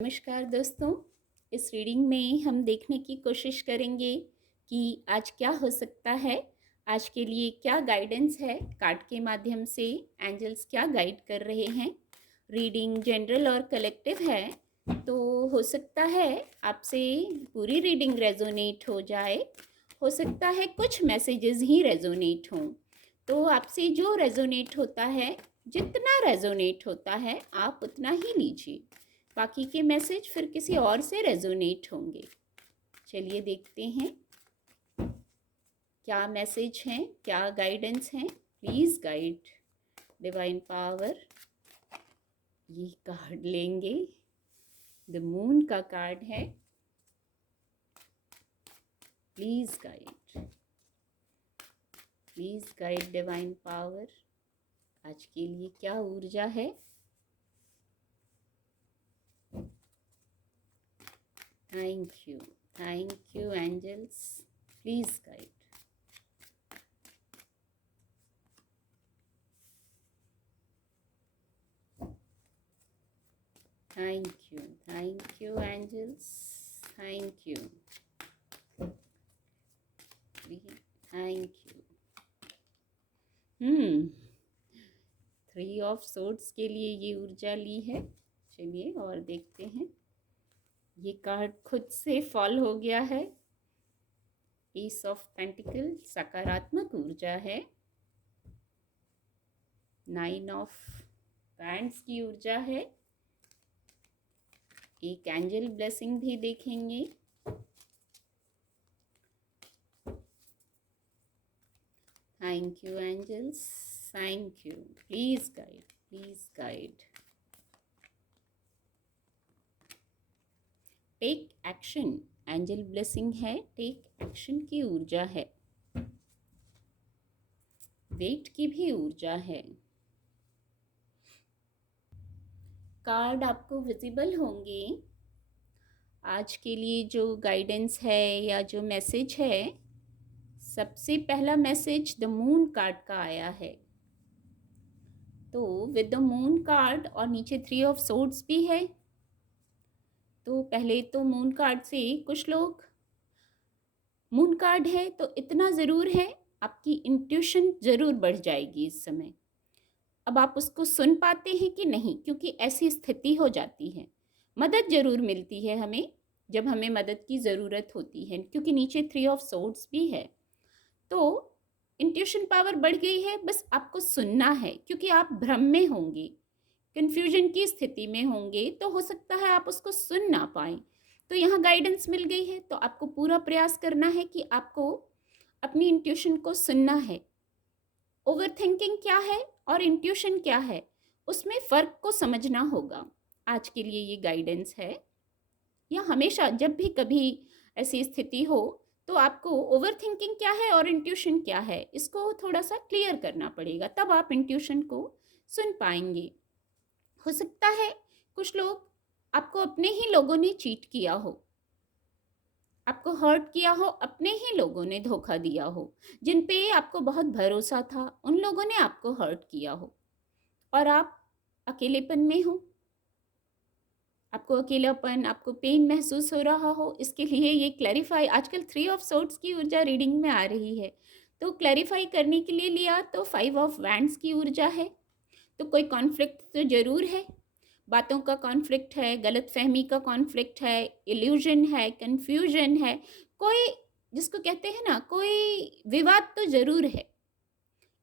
नमस्कार दोस्तों। इस रीडिंग में हम देखने की कोशिश करेंगे कि आज क्या हो सकता है, आज के लिए क्या गाइडेंस है, कार्ड के माध्यम से एंजल्स क्या गाइड कर रहे हैं। रीडिंग जनरल और कलेक्टिव है, तो हो सकता है आपसे पूरी रीडिंग रेजोनेट हो जाए, हो सकता है कुछ मैसेजेस ही रेजोनेट हों। तो आपसे जो रेजोनेट होता है, जितना रेजोनेट होता है आप उतना ही लीजिए, बाकी के मैसेज फिर किसी और से रेजोनेट होंगे। चलिए देखते हैं क्या मैसेज हैं, क्या गाइडेंस हैं। Please guide divine power. ये कार्ड लेंगे, द मून का कार्ड है। Please guide divine power. आज के लिए क्या ऊर्जा है। Thank you angels, please guide. Thank you angels, thank you. Three of swords के लिए ये ऊर्जा ली है। चलिए और देखते हैं। ये कार्ड खुद से फॉल हो गया है। एस ऑफ पेंटिकल सकारात्मक ऊर्जा है। नाइन ऑफ पैंट्स की ऊर्जा है। एक एंजल ब्लेसिंग भी देखेंगे। Thank you angels, thank you. Please guide. Take action, angel blessing है, टेक एक्शन की ऊर्जा है। वेट की भी ऊर्जा है। कार्ड आपको विजिबल होंगे। आज के लिए जो गाइडेंस है या जो मैसेज है, सबसे पहला मैसेज द मून कार्ड का आया है। तो विद द मून कार्ड और नीचे थ्री ऑफ सोर्ड्स भी है। तो पहले तो मून कार्ड से कुछ लोग, मून कार्ड है तो इतना ज़रूर है आपकी इंट्यूशन ज़रूर बढ़ जाएगी इस समय। अब आप उसको सुन पाते हैं कि नहीं, क्योंकि ऐसी स्थिति हो जाती है। मदद ज़रूर मिलती है हमें जब हमें मदद की ज़रूरत होती है, क्योंकि नीचे थ्री ऑफ सोर्ड्स भी है। तो इंट्यूशन पावर बढ़ गई है, बस आपको सुनना है, क्योंकि आप भ्रम में होंगे, कन्फ्यूजन की स्थिति में होंगे, तो हो सकता है आप उसको सुन ना पाएँ। तो यहाँ गाइडेंस मिल गई है, तो आपको पूरा प्रयास करना है कि आपको अपनी इंट्यूशन को सुनना है। ओवर थिंकिंग क्या है और इंट्यूशन क्या है, उसमें फ़र्क को समझना होगा। आज के लिए ये गाइडेंस है। या हमेशा जब भी कभी ऐसी स्थिति हो, तो आपको ओवर थिंकिंग क्या है और इंट्यूशन क्या है, इसको थोड़ा सा क्लियर करना पड़ेगा, तब आप इंट्यूशन को सुन पाएंगे। हो सकता है कुछ लोग, आपको अपने ही लोगों ने चीट किया हो, आपको हर्ट किया हो, अपने ही लोगों ने धोखा दिया हो, जिन पे आपको बहुत भरोसा था, उन लोगों ने आपको हर्ट किया हो और आप अकेलेपन में हो, आपको अकेलापन, आपको पेन महसूस हो रहा हो। इसके लिए ये क्लैरिफाई, आजकल थ्री ऑफ सोर्ड्स की ऊर्जा रीडिंग में आ रही है, तो क्लैरिफाई करने के लिए लिया। तो फाइव ऑफ वैंड्स की ऊर्जा है। तो कोई कॉन्फ्लिक्ट तो ज़रूर है, बातों का कॉन्फ्लिक्ट है, गलतफहमी का कॉन्फ्लिक्ट है, इल्यूजन है, कन्फ्यूजन है, कोई जिसको कहते हैं ना, कोई विवाद तो ज़रूर है।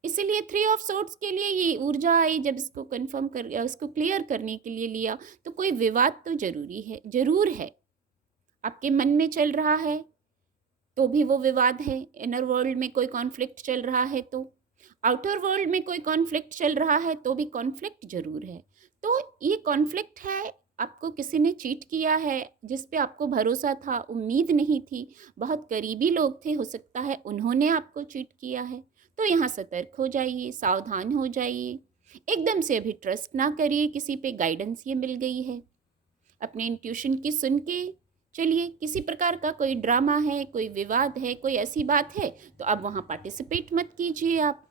इसीलिए थ्री ऑफ सोर्ड्स के लिए ये ऊर्जा आई। जब इसको कंफर्म कर, इसको क्लियर करने के लिए लिया, तो कोई विवाद तो ज़रूर है। आपके मन में चल रहा है तो भी वो विवाद है। इनर वर्ल्ड में कोई कॉन्फ्लिक्ट चल रहा है, तो आउटर वर्ल्ड में कोई कॉन्फ्लिक्ट चल रहा है, तो भी कॉन्फ्लिक्ट ज़रूर है। तो ये कॉन्फ्लिक्ट है, आपको किसी ने चीट किया है, जिस पे आपको भरोसा था, उम्मीद नहीं थी, बहुत करीबी लोग थे, हो सकता है उन्होंने आपको चीट किया है। तो यहाँ सतर्क हो जाइए, सावधान हो जाइए, एकदम से अभी ट्रस्ट ना करिए किसी पे। गाइडेंस ये मिल गई है, अपने इंट्यूशन की सुन के चलिए। किसी प्रकार का कोई ड्रामा है, कोई विवाद है, कोई ऐसी बात है, तो अब वहाँ पार्टिसिपेट मत कीजिए आप।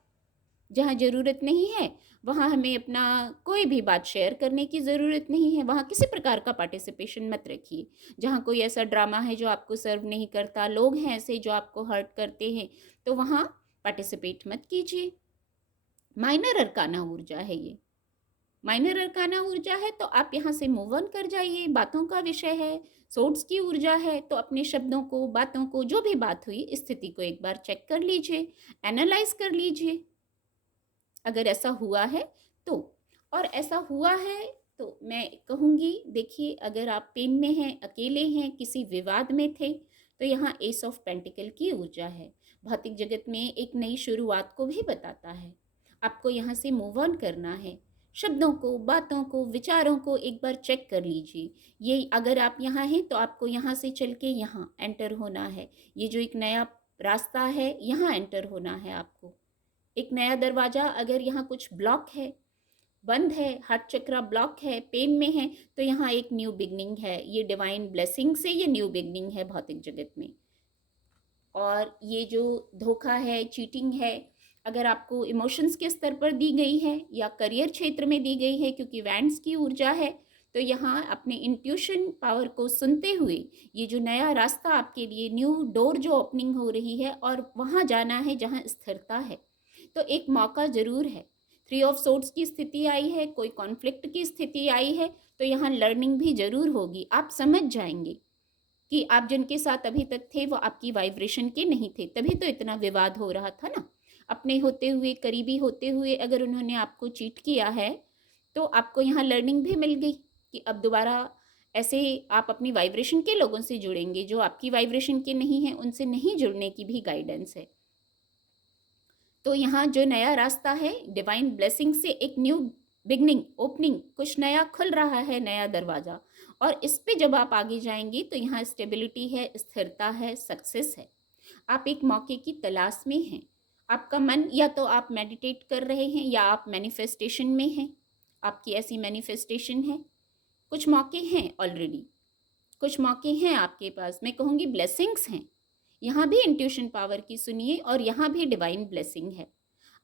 जहाँ ज़रूरत नहीं है वहाँ हमें अपना कोई भी बात शेयर करने की ज़रूरत नहीं है, वहाँ किसी प्रकार का पार्टिसिपेशन मत रखिए। जहाँ कोई ऐसा ड्रामा है जो आपको सर्व नहीं करता, लोग हैं ऐसे जो आपको हर्ट करते हैं, तो वहाँ पार्टिसिपेट मत कीजिए। माइनर अरकाना ऊर्जा है ये, माइनर अरकाना ऊर्जा है तो आप यहाँ से मूव ऑन कर जाइए। बातों का विषय है, सोर्स की ऊर्जा है, तो अपने शब्दों को, बातों को, जो भी बात हुई, स्थिति को एक बार चेक कर लीजिए, एनालाइज कर लीजिए अगर ऐसा हुआ है तो। और ऐसा हुआ है तो मैं कहूँगी, देखिए अगर आप पेन में हैं, अकेले हैं, किसी विवाद में थे, तो यहाँ एस ऑफ पेंटिकल की ऊर्जा है, भौतिक जगत में एक नई शुरुआत को भी बताता है। आपको यहाँ से मूव ऑन करना है। शब्दों को, बातों को, विचारों को एक बार चेक कर लीजिए। ये अगर आप यहाँ हैं तो आपको यहाँ से चल के यहाँ एंटर होना है। ये जो एक नया रास्ता है, यहाँ एंटर होना है आपको। एक नया दरवाजा, अगर यहाँ कुछ ब्लॉक है, बंद है, हार्ट चक्रा ब्लॉक है, पेन में है, तो यहाँ एक न्यू बिगनिंग है। ये डिवाइन ब्लेसिंग से ये न्यू बिगनिंग है भौतिक जगत में। और ये जो धोखा है, चीटिंग है, अगर आपको इमोशंस के स्तर पर दी गई है या करियर क्षेत्र में दी गई है, क्योंकि वैंड्स की ऊर्जा है, तो यहाँ अपने इंट्यूशन पावर को सुनते हुए ये जो नया रास्ता आपके लिए, न्यू डोर जो ओपनिंग हो रही है, और वहाँ जाना है जहाँ स्थिरता है, तो एक मौका ज़रूर है। 3 ऑफ सोर्ड्स की स्थिति आई है, कोई कॉन्फ्लिक्ट की स्थिति आई है, तो यहाँ लर्निंग भी ज़रूर होगी। आप समझ जाएंगे कि आप जिनके साथ अभी तक थे वो आपकी वाइब्रेशन के नहीं थे, तभी तो इतना विवाद हो रहा था ना। अपने होते हुए, करीबी होते हुए अगर उन्होंने आपको चीट किया है, तो आपको यहाँ लर्निंग भी मिल गई कि अब दोबारा ऐसे आप अपनी वाइब्रेशन के लोगों से जुड़ेंगे। जो आपकी वाइब्रेशन के नहीं हैं, उनसे नहीं जुड़ने की भी गाइडेंस है। तो यहाँ जो नया रास्ता है, डिवाइन ब्लेसिंग से एक न्यू बिगनिंग, ओपनिंग, कुछ नया खुल रहा है, नया दरवाज़ा। और इस पे जब आप आगे जाएंगे तो यहाँ स्टेबिलिटी है, स्थिरता है, सक्सेस है। आप एक मौके की तलाश में हैं। आपका मन, या तो आप मेडिटेट कर रहे हैं या आप मैनिफेस्टेशन में हैं। आपकी ऐसी मैनिफेस्टेशन है। कुछ मौके हैं ऑलरेडी, कुछ मौके हैं आपके पास, मैं कहूँगी ब्लेसिंग्स हैं। यहाँ भी इंट्यूशन पावर की सुनिए, और यहाँ भी डिवाइन ब्लेसिंग है।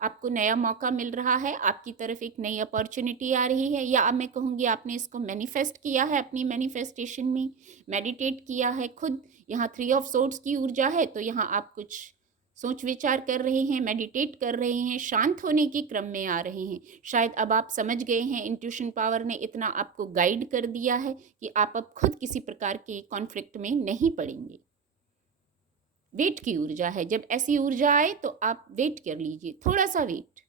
आपको नया मौका मिल रहा है, आपकी तरफ एक नई अपॉर्चुनिटी आ रही है, या अब मैं कहूँगी आपने इसको मैनिफेस्ट किया है अपनी मैनिफेस्टेशन में, मेडिटेट किया है खुद। यहाँ 3 ऑफ सोर्ड्स की ऊर्जा है, तो यहाँ आप कुछ सोच विचार कर रहे हैं, मेडिटेट कर रहे हैं, शांत होने के क्रम में आ रहे हैं। शायद अब आप समझ गए हैं, इंट्यूशन पावर ने इतना आपको गाइड कर दिया है कि आप अब खुद किसी प्रकार के कॉन्फ्लिक्ट में नहीं पड़ेंगे। वेट की ऊर्जा है, जब ऐसी ऊर्जा आए तो आप वेट कर लीजिए, थोड़ा सा वेट,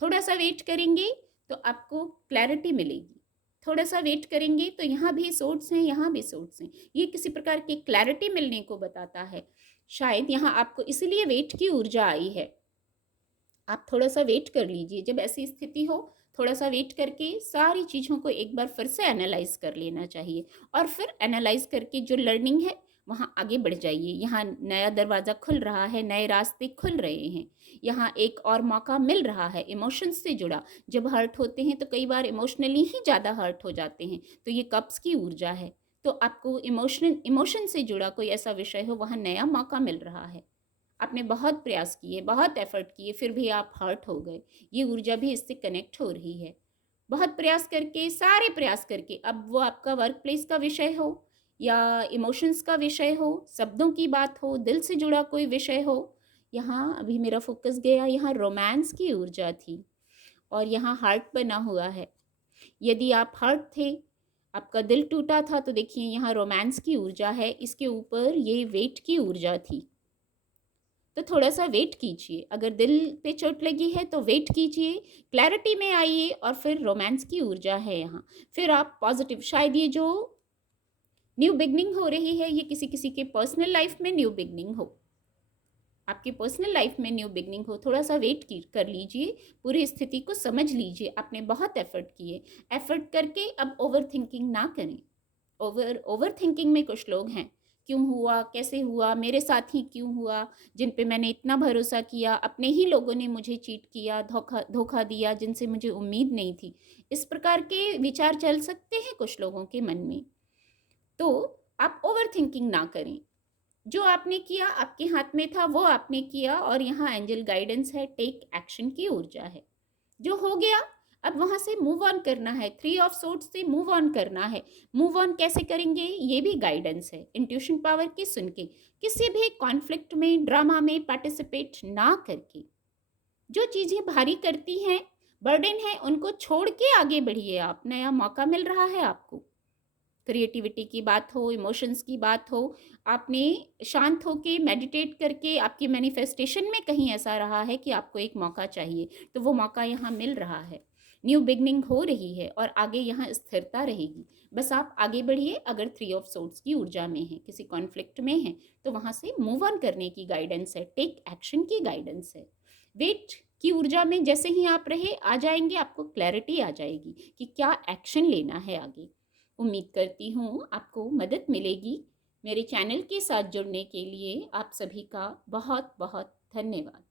थोड़ा सा वेट करेंगे तो आपको क्लैरिटी मिलेगी। थोड़ा सा वेट करेंगे तो यहाँ भी सोर्स हैं, यहाँ भी सोर्स हैं, ये किसी प्रकार की क्लैरिटी मिलने को बताता है। शायद यहाँ आपको इसलिए वेट की ऊर्जा आई है। आप थोड़ा सा वेट कर लीजिए, जब ऐसी स्थिति हो थोड़ा सा वेट करके सारी चीज़ों को एक बार फिर से एनालाइज कर लेना चाहिए, और फिर एनालाइज करके जो लर्निंग है वहाँ आगे बढ़ जाइए। यहाँ नया दरवाज़ा खुल रहा है, नए रास्ते खुल रहे हैं, यहाँ एक और मौका मिल रहा है इमोशंस से जुड़ा। जब हर्ट होते हैं तो कई बार इमोशनली ही ज़्यादा हर्ट हो जाते हैं, तो ये कप्स की ऊर्जा है। तो आपको इमोशन से जुड़ा कोई ऐसा विषय हो, वहाँ नया मौका मिल रहा है। आपने बहुत प्रयास किए, बहुत एफर्ट किए, फिर भी आप हर्ट हो गए, ये ऊर्जा भी इससे कनेक्ट हो रही है। बहुत प्रयास करके, सारे प्रयास करके, अब वो आपका वर्क प्लेस का विषय हो या इमोशंस का विषय हो, शब्दों की बात हो, दिल से जुड़ा कोई विषय हो, यहाँ अभी मेरा फोकस गया, यहाँ रोमांस की ऊर्जा थी और यहाँ हार्ट बना हुआ है। यदि आप हर्ट थे, आपका दिल टूटा था, तो देखिए यहाँ रोमांस की ऊर्जा है, इसके ऊपर ये वेट की ऊर्जा थी। तो थोड़ा सा वेट कीजिए, अगर दिल पे चोट लगी है तो वेट कीजिए, क्लैरिटी में आइए, और फिर रोमांस की ऊर्जा है यहाँ। फिर आप पॉजिटिव, शायद ये जो न्यू बिगनिंग हो रही है ये किसी किसी के पर्सनल लाइफ में न्यू बिगनिंग हो, आपकी पर्सनल लाइफ में न्यू बिगनिंग हो। थोड़ा सा वेट कर लीजिए, पूरी स्थिति को समझ लीजिए। आपने बहुत एफर्ट किए, एफर्ट करके अब ओवर थिंकिंग ना करें। ओवर थिंकिंग में कुछ लोग हैं, क्यों हुआ, कैसे हुआ, मेरे साथ ही क्यों हुआ, जिन पे मैंने इतना भरोसा किया, अपने ही लोगों ने मुझे चीट किया, धोखा दिया, जिनसे मुझे उम्मीद नहीं थी। इस प्रकार के विचार चल सकते हैं कुछ लोगों के मन में। तो आप ओवर थिंकिंग ना करें, जो आपने किया आपके हाथ में था वो आपने किया, और यहाँ एंजल गाइडेंस है, टेक एक्शन की ऊर्जा है। जो हो गया अब वहां से मूव ऑन करना है, 3 ऑफ सोर्ड्स से मूव ऑन करना है। मूव ऑन कैसे करेंगे, ये भी गाइडेंस है इंट्यूशन पावर की सुन के, किसी भी कॉन्फ्लिक्ट में ड्रामा में पार्टिसिपेट ना करके। जो चीजें भारी करती हैं, बर्डन है, उनको छोड़ के आगे बढ़िए। आप, नया मौका मिल रहा है आपको। क्रिएटिविटी की बात हो, इमोशंस की बात हो, आपने शांत होके मेडिटेट करके, आपकी मैनिफेस्टेशन में कहीं ऐसा रहा है कि आपको एक मौका चाहिए, तो वो मौका यहाँ मिल रहा है। न्यू बिगनिंग हो रही है और आगे यहाँ स्थिरता रहेगी। बस आप आगे बढ़िए। अगर 3 ऑफ सोर्ड्स की ऊर्जा में है, किसी कॉन्फ्लिक्ट में है, तो वहाँ से मूव ऑन करने की गाइडेंस है, टेक एक्शन की गाइडेंस है। वेट की ऊर्जा में जैसे ही आप रहे, आ जाएंगे, आपको क्लैरिटी आ जाएगी कि क्या एक्शन लेना है आगे। उम्मीद करती हूँ आपको मदद मिलेगी। मेरे चैनल के साथ जुड़ने के लिए आप सभी का बहुत बहुत धन्यवाद।